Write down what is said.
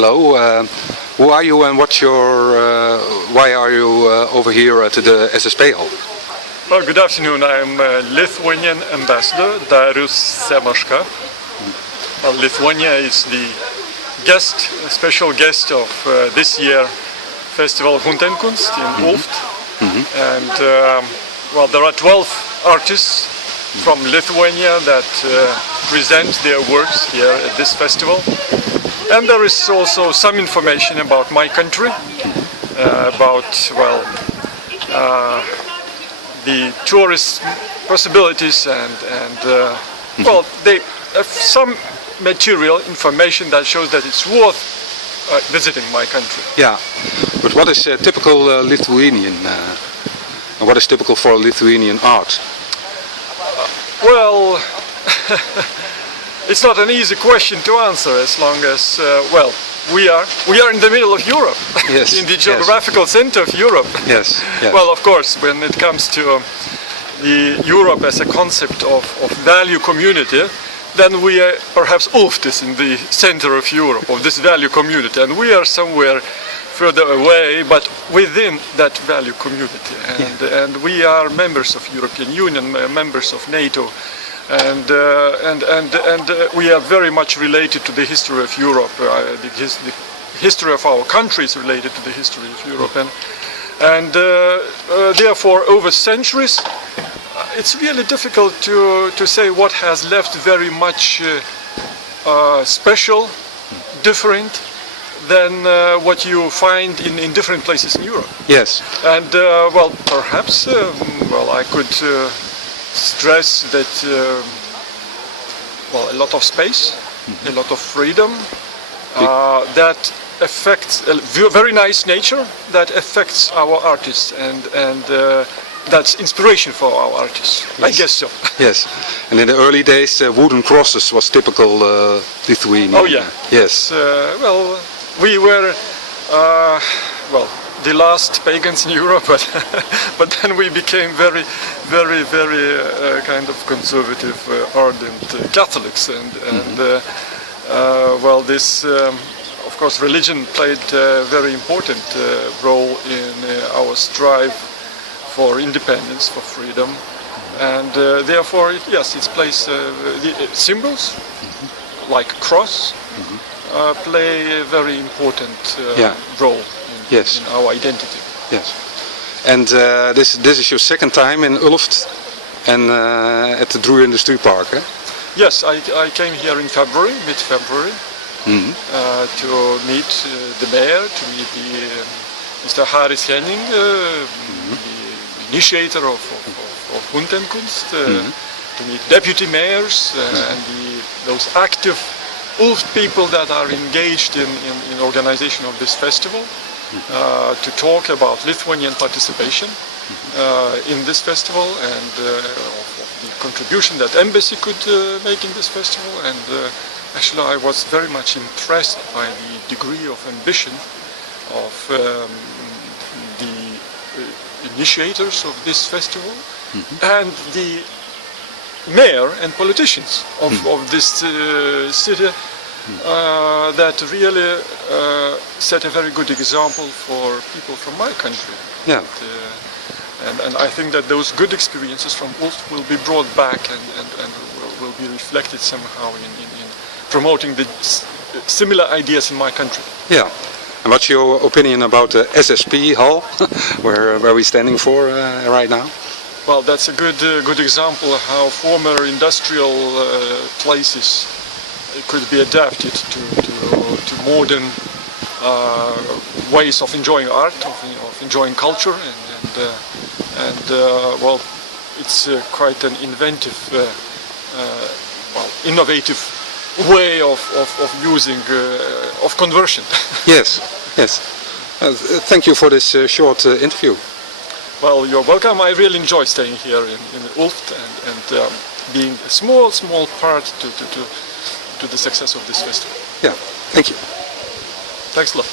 Hello. Who are you and what's your? Why are you over here at the SSP-Hal? Well, good afternoon. I'm Lithuanian ambassador Darius Semashka. Well, Lithuania is the special guest of this year festival Huntenkunst in Ulft. And well, there are 12 artists from Lithuania that present their works here at this festival. And there is also some information about my country, about, well, the tourist possibilities and well, they have some material information that shows that it's worth visiting my country. Yeah, but what is typical Lithuanian, and what is typical for Lithuanian art? Well, it's not an easy question to answer, as long as, well, we are in the middle of Europe, yes, in the geographical center of Europe. Yes, yes. Well, of course, when it comes to the Europe as a concept of value community, then we are perhaps Ulft is in the center of Europe, of this value community, and we are somewhere further away, but within that value community. And we are members of European Union, members of NATO. And we are very much related to the history of Europe. The history of our country is related to the history of Europe, and therefore, over centuries, it's really difficult to say what has left very much special, different than what you find in different places in Europe. Yes. And well, perhaps, well, I could stress that well, a lot of space, a lot of freedom, that affects a very nice nature that affects our artists, and that's inspiration for our artists. Yes. I guess so. Yes, and in the early days, wooden crosses was typical Lithuanian. Oh yeah. Yes. Well, we were well, the last pagans in Europe, but then we became very kind of conservative, ardent Catholics, and well, this of course religion played a very important role in our strive for independence, for freedom, and therefore yes, it plays the symbols like cross play a very important role in our identity. Yes. And this is your second time in Ulft and at the Drury Industry Park, eh? Yes, I came here in February, mid-February, to meet the mayor, to meet Mr. Haris Henning, the initiator of Huntenkunst, to meet deputy mayors and those active Ulft people that are engaged in organization of this festival, to talk about Lithuanian participation in this festival, and of the contribution that embassy could make in this festival. And actually I was very much impressed by the degree of ambition of the initiators of this festival and the mayor and politicians of this city that really set a very good example for people from my country. Yeah. And I think that those good experiences from Ulft will be brought back and will be reflected somehow in promoting the similar ideas in my country. Yeah. And what's your opinion about the SSP-Hal, where we're standing for right now? Well, that's a good example of how former industrial places could be adapted to modern ways of enjoying art, of enjoying culture, and well, it's quite an inventive, well, innovative way of using of conversion. Yes, yes. Thank you for this short interview. Well, you're welcome. I really enjoy staying here in Ulft and being a small part to the success of this festival. Yeah, thank you. Thanks a lot.